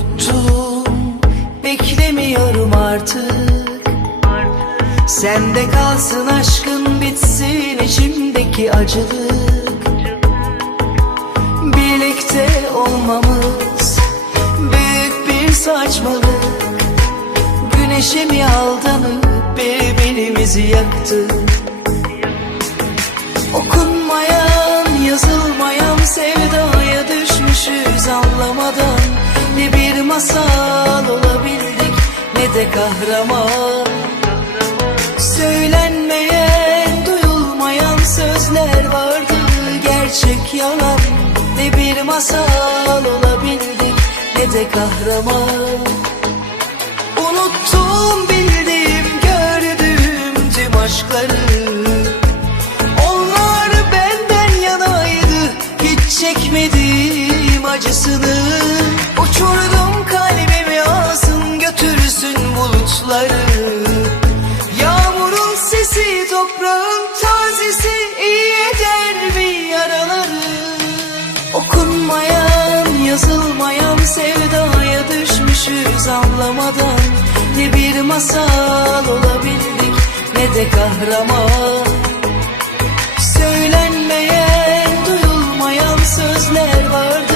Unuttum, beklemiyorum artık. Sende kalsın aşkın bitsin içimdeki acılık. Birlikte olmamız büyük bir saçmalık. Güneşe mi aldanıp birbirimizi yaktık masal olabildik. Ne de kahraman. Söylenmeyen, duyulmayan sözler vardı. Gerçek yalan ne bir masal olabildik. Ne de kahraman. Unuttum bildiğim gördüğüm tüm aşkları. Onlar benden yanaydı. Hiç çekmedim acısını. Uçurdum bulutları Yağmurun sesi toprağın tazesi iyi eder bir yaraları? Okunmayan yazılmayan sevdaya düşmüşüz anlamadan. Ne bir masal olabildik ne de kahraman. Söylenmeyen, duyulmayan sözler vardı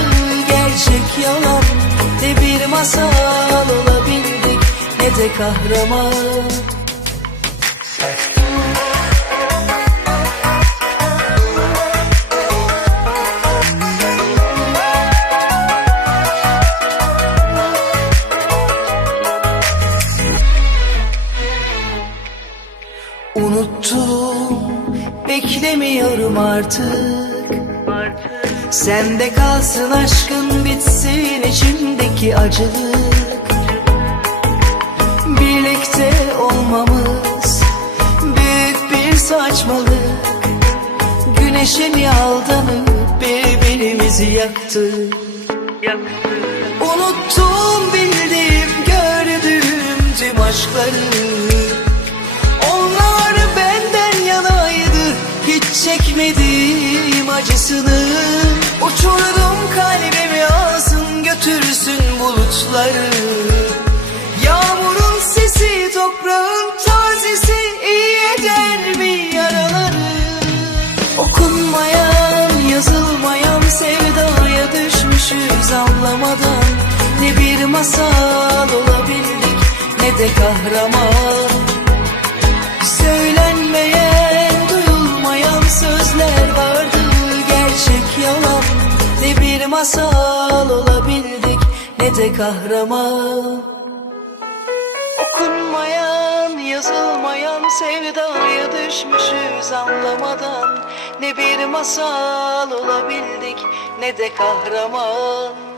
Gerçek yalan. Ne bir masal olabildik ne de kahraman. Unuttum, beklemiyorum artık. Sende kalsın aşkın bitsin içimdeki acılık olmamız. Büyük bir saçmalık. Güneşe mi aldanıp birbirimizi yaktık Unuttum bildiğim gördüğüm tüm aşkları. Onlar benden yanaydı Hiç çekmedim acısını. Uçurdum kalbimi alsın götürsün bulutları anlamadan Ne bir masal olabildik ne de kahraman. Söylenmeyen, duyulmayan sözler vardı Gerçek yalan. Ne bir masal olabildik ne de kahraman. Okunmayan, yazılmayan sevdaya düşmüşüz anlamadan. Ne bir masal olabildik ne de kahraman